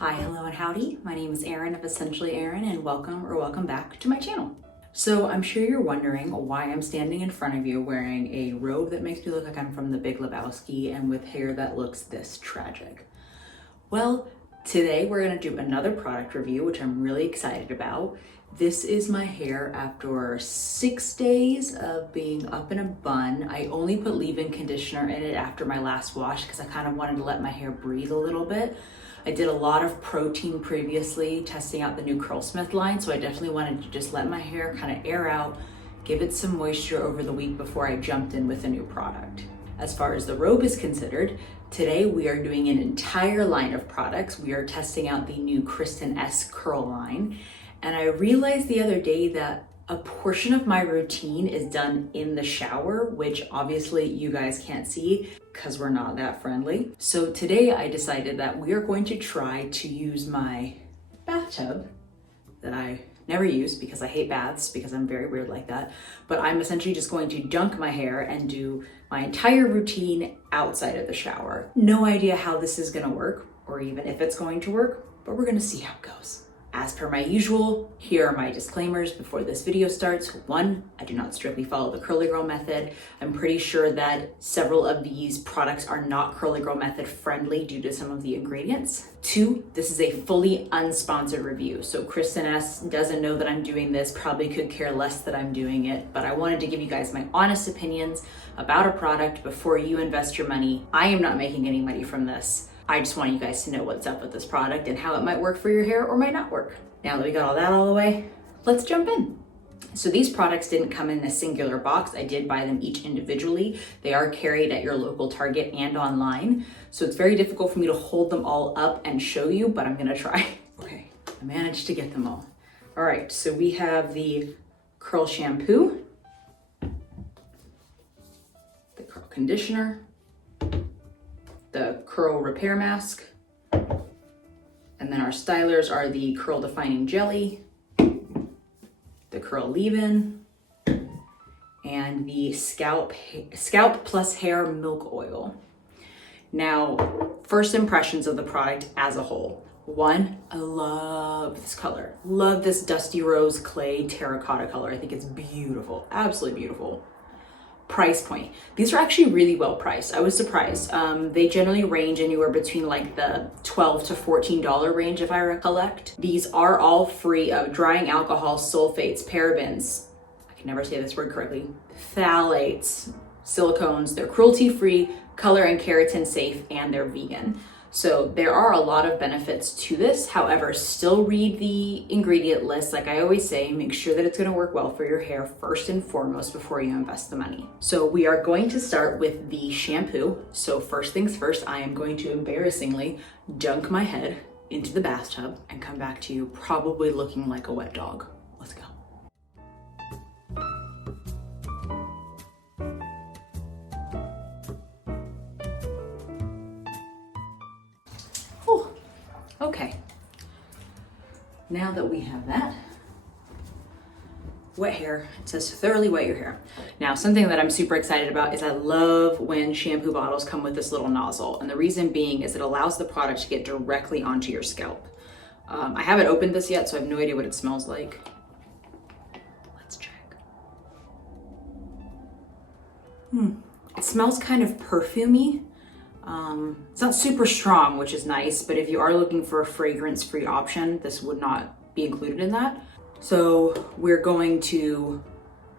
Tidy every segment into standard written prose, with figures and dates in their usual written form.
Hi, hello, and howdy. My name is Erin of Essentially Erin, and welcome back to my channel. So I'm sure you're wondering why I'm standing in front of you wearing a robe that makes me look like I'm from the Big Lebowski and with hair that looks this tragic. Well, today we're gonna do another product review, which I'm really excited about. This is my hair after 6 days of being up in a bun. I only put leave-in conditioner in it after my last wash because I kind of wanted to let my hair breathe a little bit. I did a lot of protein previously, testing out the new Curlsmith line, so I definitely wanted to just let my hair kind of air out, give it some moisture over the week before I jumped in with a new product. As far as the robe is considered, today we are doing an entire line of products. We are testing out the new Kristin Ess Curl line, and I realized the other day that a portion of my routine is done in the shower, which obviously you guys can't see because we're not that friendly. So today I decided that we are going to try to use my bathtub that I never use because I hate baths because I'm very weird like that. But I'm essentially just going to dunk my hair and do my entire routine outside of the shower. No idea how this is gonna work or even if it's going to work, but we're gonna see how it goes. As per my usual, here are my disclaimers before this video starts. 1, I do not strictly follow the Curly Girl method. I'm pretty sure that several of these products are not Curly Girl method friendly due to some of the ingredients. 2, this is a fully unsponsored review. So Kristin Ess doesn't know that I'm doing this, probably could care less that I'm doing it, but I wanted to give you guys my honest opinions about a product before you invest your money. I am not making any money from this. I just want you guys to know what's up with this product and how it might work for your hair or might not work. Now that we got all that out of the way, let's jump in. So these products didn't come in a singular box. I did buy them each individually. They are carried at your local Target and online. So it's very difficult for me to hold them all up and show you, but I'm gonna try. Okay, I managed to get them all. All right, so we have the Curl Shampoo, the Curl Conditioner, the Curl Repair Mask, and then our stylers are the Curl Defining Jelly, the Curl Leave-In, and the Scalp Plus Hair Milk Oil. Now, first impressions of the product as a whole. 1, I love this color. Love this dusty rose clay terracotta color. I think it's beautiful, absolutely beautiful. Price point. These are actually really well priced. I was surprised. They generally range anywhere between like the $12 to $14 range if I recollect. These are all free of drying alcohol, sulfates, parabens, I can never say this word correctly, phthalates, silicones. They're cruelty free, color and keratin safe, and they're vegan. So there are a lot of benefits to this. However, still read the ingredient list. Like I always say, make sure that it's gonna work well for your hair first and foremost before you invest the money. So we are going to start with the shampoo. So first things first, I am going to embarrassingly dunk my head into the bathtub and come back to you probably looking like a wet dog. Let's go. Okay, now that we have that, wet hair, it says thoroughly wet your hair. Now, something that I'm super excited about is I love when shampoo bottles come with this little nozzle. And the reason being is it allows the product to get directly onto your scalp. I haven't opened this yet, so I have no idea what it smells like. Let's check. It smells kind of perfumey. It's not super strong, which is nice, but if you are looking for a fragrance-free option, this would not be included in that. So we're going to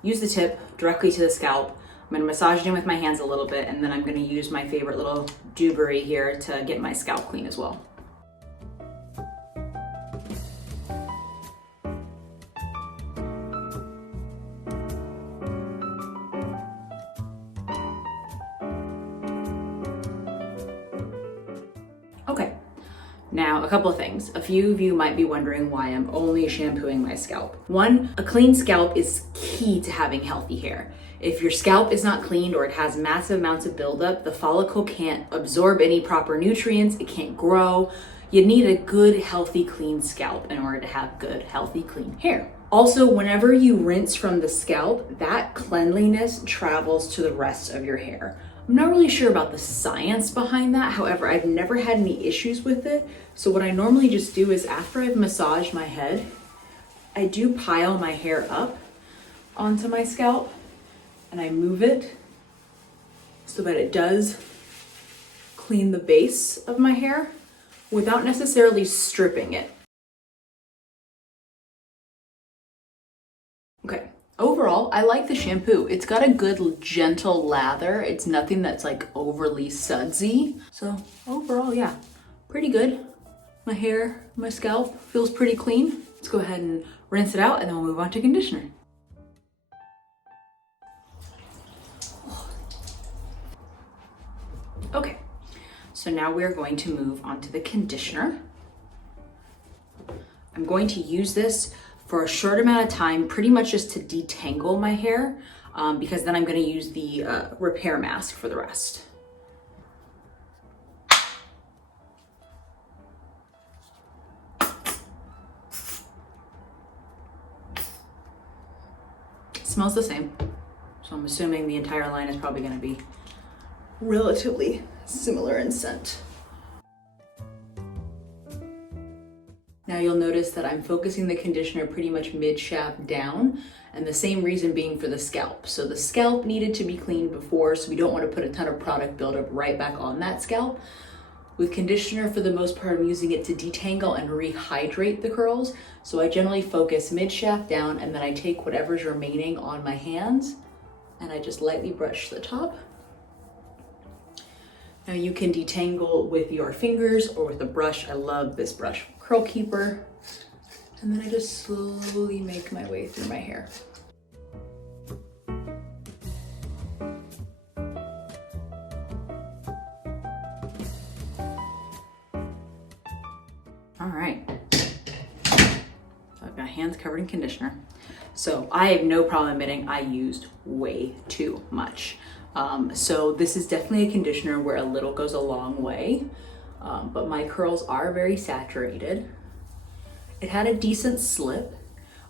use the tip directly to the scalp. I'm going to massage it in with my hands a little bit, and then I'm going to use my favorite little dewberry here to get my scalp clean as well. Okay, now a couple of things. A few of you might be wondering why I'm only shampooing my scalp. 1, a clean scalp is key to having healthy hair. If your scalp is not cleaned or it has massive amounts of buildup, the follicle can't absorb any proper nutrients, it can't grow. You need a good, healthy, clean scalp in order to have good, healthy, clean hair. Also, whenever you rinse from the scalp, that cleanliness travels to the rest of your hair. I'm not really sure about the science behind that. However, I've never had any issues with it. So what I normally just do is after I've massaged my head, I do pile my hair up onto my scalp and I move it so that it does clean the base of my hair without necessarily stripping it. Okay, overall, I like the shampoo. It's got a good gentle lather. It's nothing that's like overly sudsy. So overall, yeah, pretty good. My hair, my scalp feels pretty clean. Let's go ahead and rinse it out and then we'll move on to conditioner. Okay, so now we're going to move on to the conditioner. I'm going to use this for a short amount of time, pretty much just to detangle my hair, because then I'm going to use the repair mask for the rest. It smells the same, so I'm assuming the entire line is probably going to be relatively similar in scent. Now you'll notice that I'm focusing the conditioner pretty much mid-shaft down, and the same reason being for the scalp. So the scalp needed to be cleaned before, so we don't want to put a ton of product buildup right back on that scalp. With conditioner, for the most part, I'm using it to detangle and rehydrate the curls. So I generally focus mid-shaft down, and then I take whatever's remaining on my hands, and I just lightly brush the top. Now you can detangle with your fingers or with a brush. I love this brush, Curl Keeper. And then I just slowly make my way through my hair. All right, so I've got hands covered in conditioner. So I have no problem admitting I used way too much. So this is definitely a conditioner where a little goes a long way, but my curls are very saturated. It had a decent slip.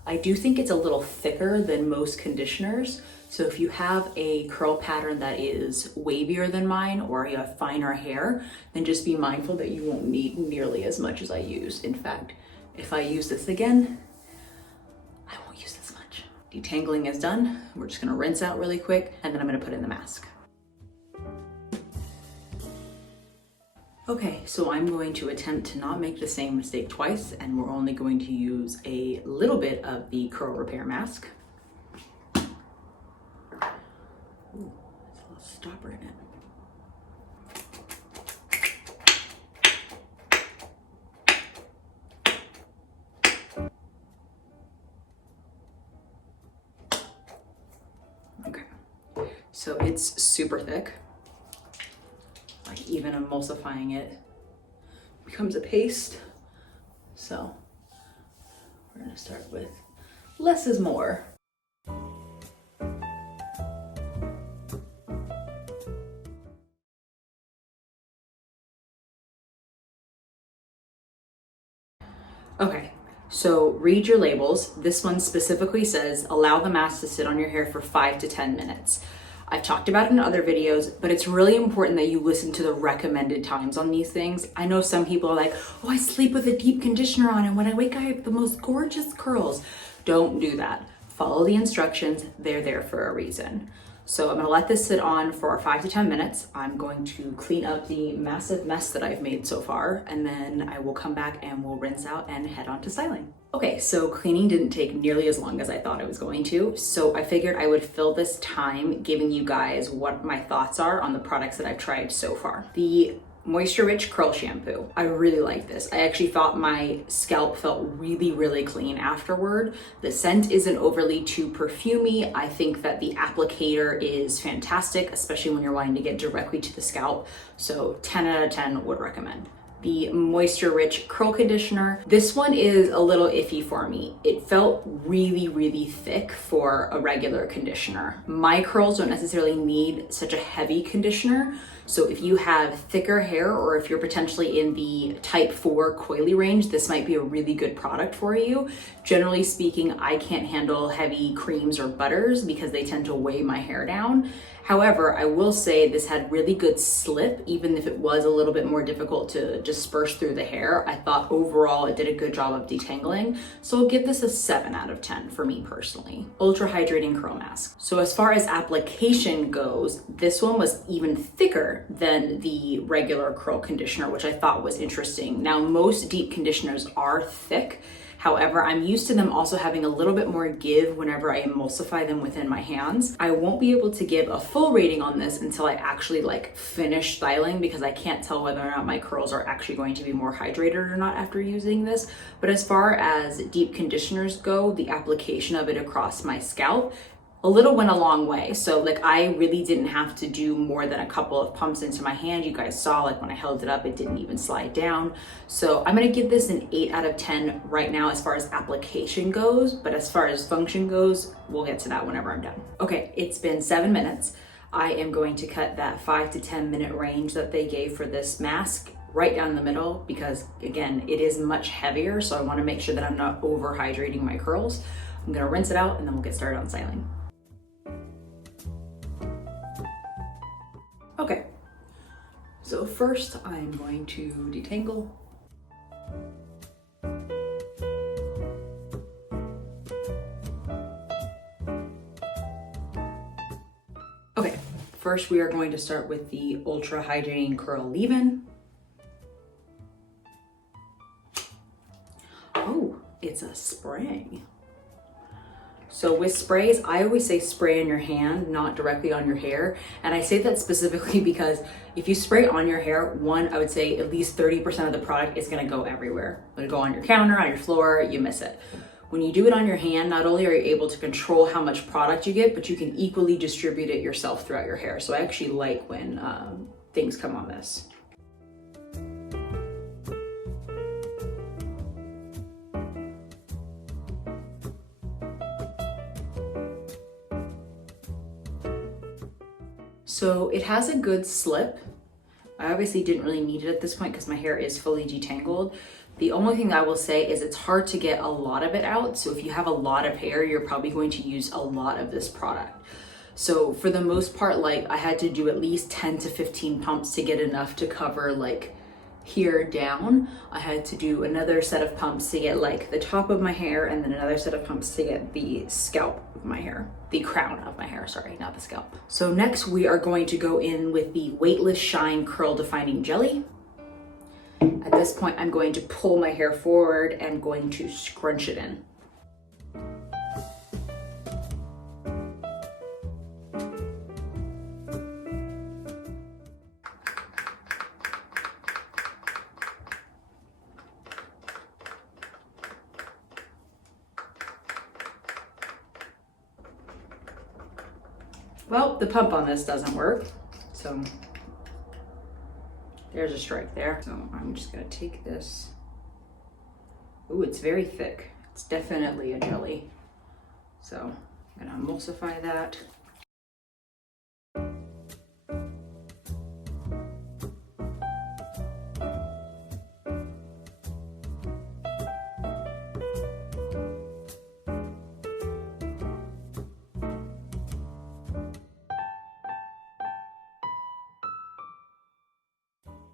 I do think it's a little thicker than most conditioners. So if you have a curl pattern that is wavier than mine, or you have finer hair, then just be mindful that you won't need nearly as much as I use. In fact, if I use this again, I won't use this much. Detangling is done. We're just gonna rinse out really quick, and then I'm gonna put in the mask. Okay, so I'm going to attempt to not make the same mistake twice, and we're only going to use a little bit of the curl repair mask. Ooh, there's a little stopper in it. Okay, so it's super thick. Like even emulsifying it becomes a paste. So we're gonna start with less is more. Okay, so read your labels. This one specifically says, allow the mask to sit on your hair for 5 to 10 minutes. I've talked about it in other videos, but it's really important that you listen to the recommended times on these things. I know some people are like, oh, I sleep with a deep conditioner on, and when I wake up, I have the most gorgeous curls. Don't do that. Follow the instructions. They're there for a reason. So I'm gonna let this sit on for 5 to 10 minutes. I'm going to clean up the massive mess that I've made so far, and then I will come back and we'll rinse out and head on to styling. Okay, so cleaning didn't take nearly as long as I thought it was going to, so I figured I would fill this time giving you guys what my thoughts are on the products that I've tried so far. The Moisture Rich Curl Shampoo. I really like this. I actually thought my scalp felt really, really clean afterward. The scent isn't overly too perfumey. I think that the applicator is fantastic, especially when you're wanting to get directly to the scalp. So 10 out of 10 would recommend. The Moisture Rich Curl Conditioner. This one is a little iffy for me. It felt really, really thick for a regular conditioner. My curls don't necessarily need such a heavy conditioner, So if you have thicker hair, or if you're potentially in the type 4 coily range, this might be a really good product for you. Generally speaking, I can't handle heavy creams or butters because they tend to weigh my hair down. However, I will say this had really good slip, even if it was a little bit more difficult to disperse through the hair. I thought overall it did a good job of detangling. So I'll give this a 7 out of 10 for me personally. Ultra hydrating curl mask. So as far as application goes, this one was even thicker than the regular curl conditioner, which I thought was interesting. Now, most deep conditioners are thick. However, I'm used to them also having a little bit more give whenever I emulsify them within my hands. I won't be able to give a full rating on this until I actually finish styling, because I can't tell whether or not my curls are actually going to be more hydrated or not after using this. But as far as deep conditioners go, the application of it across my scalp, a little went a long way. So I really didn't have to do more than a couple of pumps into my hand. You guys saw when I held it up, it didn't even slide down. So I'm gonna give this an 8 out of 10 right now as far as application goes, but as far as function goes, we'll get to that whenever I'm done. Okay, it's been 7 minutes. I am going to cut that 5 to 10 minute range that they gave for this mask right down the middle, because again, it is much heavier. So I wanna make sure that I'm not over hydrating my curls. I'm gonna rinse it out and then we'll get started on styling. Okay, so first I'm going to detangle. Okay, first we are going to start with the Ultra Hydrating Curl Leave-In. Oh, it's a spray. So with sprays, I always say spray on your hand, not directly on your hair. And I say that specifically because if you spray on your hair, I would say at least 30% of the product is gonna go everywhere. It'll go on your counter, on your floor, you miss it. When you do it on your hand, not only are you able to control how much product you get, but you can equally distribute it yourself throughout your hair. So I actually like when things come on this. So it has a good slip. I obviously didn't really need it at this point because my hair is fully detangled. The only thing I will say is it's hard to get a lot of it out. So if you have a lot of hair, you're probably going to use a lot of this product. So for the most part, I had to do at least 10 to 15 pumps to get enough to cover here down. I had to do another set of pumps to get the top of my hair, and then another set of pumps to get the scalp of my hair, the crown of my hair, sorry, not the scalp. So next we are going to go in with the Weightless Shine Curl Defining Jelly. At this point, I'm going to pull my hair forward and going to scrunch it in. Well, the pump on this doesn't work, so there's a strike there. So I'm just gonna take this. Ooh, it's very thick. It's definitely a jelly. So I'm gonna emulsify that.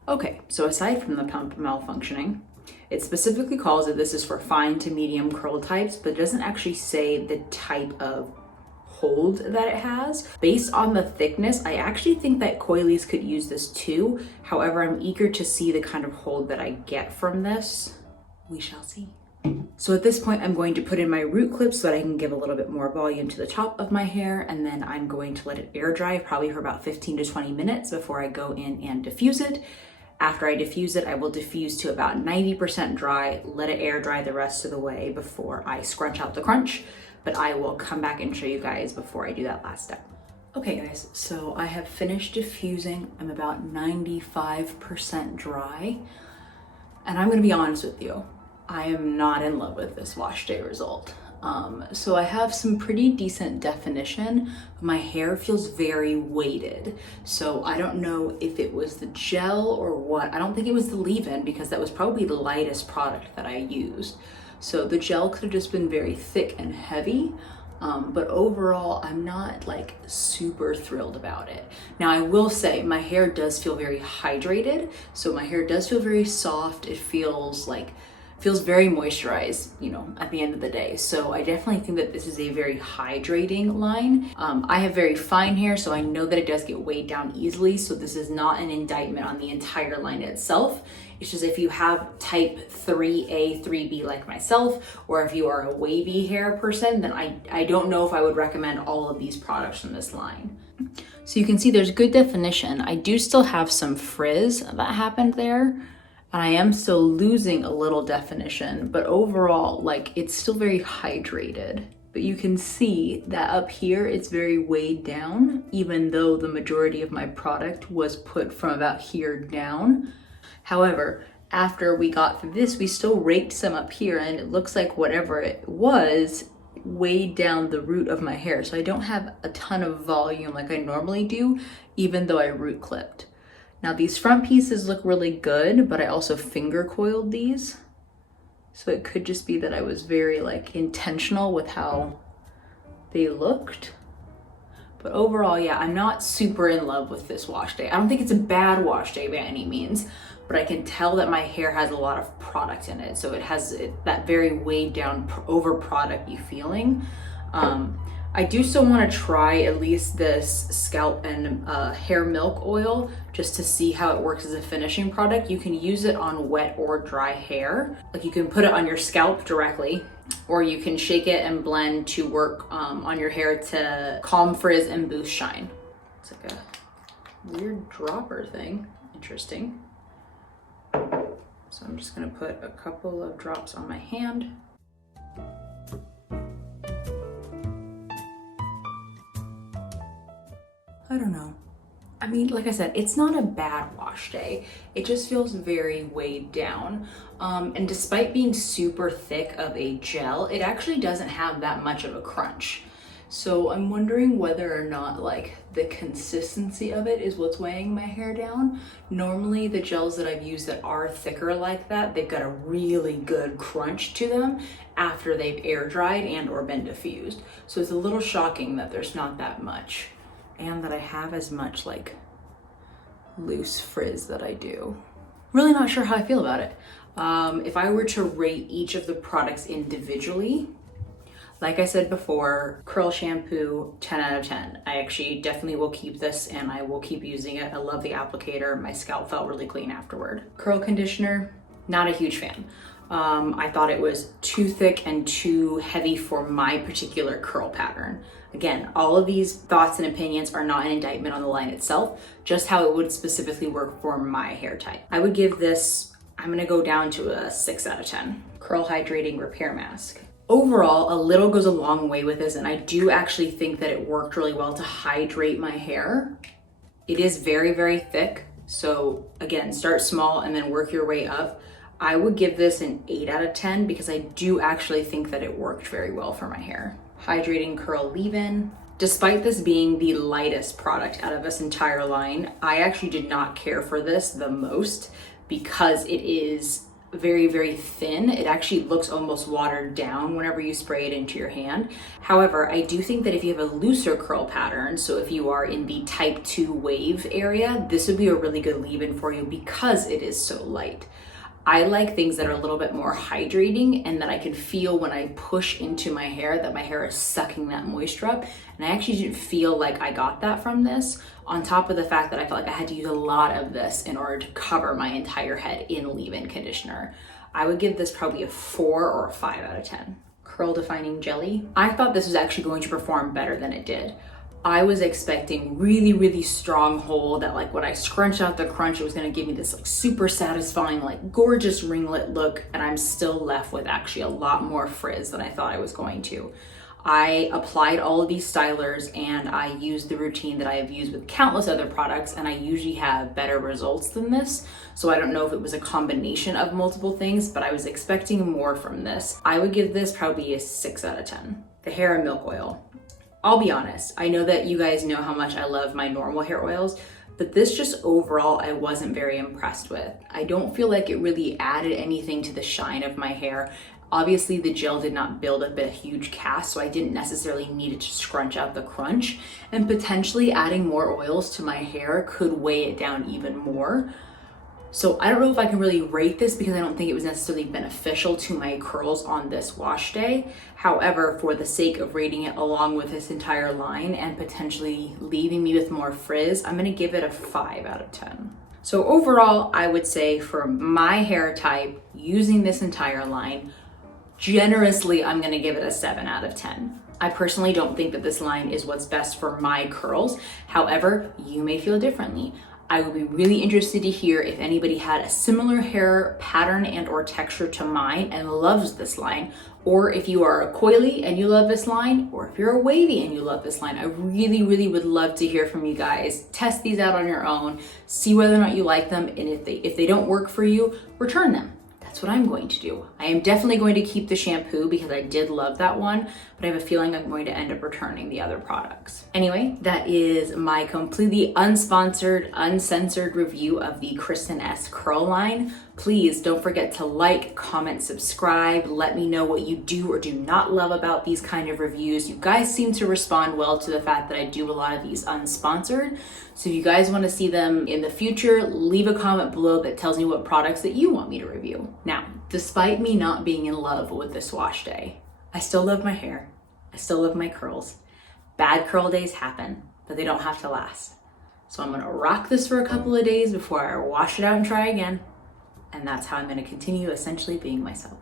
Okay, so aside from the pump malfunctioning, it specifically calls that this is for fine to medium curl types, but it doesn't actually say the type of hold that it has. Based on the thickness, I actually think that coilies could use this too. However, I'm eager to see the kind of hold that I get from this. We shall see. So at this point, I'm going to put in my root clips so that I can give a little bit more volume to the top of my hair, and then I'm going to let it air dry probably for about 15 to 20 minutes before I go in and diffuse it. After I diffuse it, I will diffuse to about 90% dry, let it air dry the rest of the way before I scrunch out the crunch, but I will come back and show you guys before I do that last step. Okay guys, so I have finished diffusing. I'm about 95% dry, and I'm gonna be honest with you. I am not in love with this wash day result. So I have some pretty decent definition. My hair feels very weighted. So I don't know if it was the gel or what. I don't think it was the leave-in because that was probably the lightest product that I used. So the gel could have just been very thick and heavy. But overall, I'm not like super thrilled about it. Now I will say my hair does feel very hydrated. So my hair does feel very soft. It feels very moisturized, you know, at the end of the day. So I definitely think that this is a very hydrating line. I have very fine hair, so I know that it does get weighed down easily. So this is not an indictment on the entire line itself. It's just if you have type 3A, 3B like myself, or if you are a wavy hair person, then I don't know if I would recommend all of these products from this line. So you can see there's good definition. I do still have some frizz that happened there. I am still losing a little definition, but overall, like, it's still very hydrated. But you can see that up here, it's very weighed down, even though the majority of my product was put from about here down. However, after we got through this, we still raked some up here, and it looks like whatever it was weighed down the root of my hair. So I don't have a ton of volume like I normally do, even though I root clipped. Now these front pieces look really good, but I also finger coiled these. So it could just be that I was very like intentional with how they looked. But overall, yeah, I'm not super in love with this wash day. I don't think it's a bad wash day by any means, but I can tell that my hair has a lot of product in it. So it has that very weighed down over product-y feeling. I do still want to try at least this scalp and hair milk oil just to see how it works as a finishing product. You can use it on wet or dry hair. Like you can put it on your scalp directly, or you can shake it and blend to work on your hair to calm frizz and boost shine. It's like a weird dropper thing. Interesting. So I'm just gonna put a couple of drops on my hand. I don't know. I mean, like I said, it's not a bad wash day. It just feels very weighed down. And despite being super thick of a gel, it actually doesn't have that much of a crunch. So I'm wondering whether or not like the consistency of it is what's weighing my hair down. Normally the gels that I've used that are thicker like that, they've got a really good crunch to them after they've air dried and or been diffused. So it's a little shocking that there's not that much, and that I have as much like loose frizz that I do. Really not sure how I feel about it. If I were to rate each of the products individually, like I said before, Curl Shampoo, 10 out of 10. I actually definitely will keep this and I will keep using it. I love the applicator. My scalp felt really clean afterward. Curl Conditioner, not a huge fan. I thought it was too thick and too heavy for my particular curl pattern. Again, all of these thoughts and opinions are not an indictment on the line itself, just how it would specifically work for my hair type. I would give this, I'm gonna go down to a 6 out of 10. Curl Hydrating Repair Mask. Overall, a little goes a long way with this, and I do actually think that it worked really well to hydrate my hair. It is very, very thick. So again, start small and then work your way up. I would give this an 8 out of 10 because I do actually think that it worked very well for my hair. Hydrating Curl Leave-In. Despite this being the lightest product out of this entire line, I actually did not care for this the most because it is very, very thin. It actually looks almost watered down whenever you spray it into your hand. However, I do think that if you have a looser curl pattern, so if you are in the type 2 wave area, this would be a really good leave-in for you because it is so light. I like things that are a little bit more hydrating and that I can feel when I push into my hair that my hair is sucking that moisture up. And I actually didn't feel like I got that from this, on top of the fact that I felt like I had to use a lot of this in order to cover my entire head in leave-in conditioner. I would give this probably a 4 or a 5 out of 10. Curl Defining Jelly. I thought this was actually going to perform better than it did. I was expecting really, really strong hold that like when I scrunched out the crunch, it was gonna give me this like super satisfying, like gorgeous ringlet look, and I'm still left with actually a lot more frizz than I thought I was going to. I applied all of these stylers and I used the routine that I have used with countless other products, and I usually have better results than this. So I don't know if it was a combination of multiple things, but I was expecting more from this. I would give this probably a 6 out of 10. The hair and milk oil. I'll be honest, I know that you guys know how much I love my normal hair oils, but this just overall I wasn't very impressed with. I don't feel like it really added anything to the shine of my hair. Obviously the gel did not build up a huge cast, so I didn't necessarily need it to scrunch out the crunch, and potentially adding more oils to my hair could weigh it down even more. So I don't know if I can really rate this because I don't think it was necessarily beneficial to my curls on this wash day. However, for the sake of rating it along with this entire line and potentially leaving me with more frizz, I'm gonna give it a 5 out of 10. So overall, I would say for my hair type, using this entire line, generously, I'm gonna give it a 7 out of 10. I personally don't think that this line is what's best for my curls. However, you may feel differently. I would be really interested to hear if anybody had a similar hair pattern and or texture to mine and loves this line, or if you are a coily and you love this line, or if you're a wavy and you love this line. I really would love to hear from you guys. Test these out on your own, see whether or not you like them, and if they don't work for you, return them. That's what I'm going to do. I am definitely going to keep the shampoo because I did love that one, but I have a feeling I'm going to end up returning the other products. Anyway, that is my completely unsponsored, uncensored review of the Kristin Ess Curl line. Please don't forget to like, comment, subscribe. Let me know what you do or do not love about these kind of reviews. You guys seem to respond well to the fact that I do a lot of these unsponsored. So if you guys want to see them in the future, leave a comment below that tells me what products that you want me to review. Now, despite me not being in love with this wash day, I still love my hair. I still love my curls. Bad curl days happen, but they don't have to last. So I'm gonna rock this for a couple of days before I wash it out and try again. And that's how I'm gonna continue essentially being myself.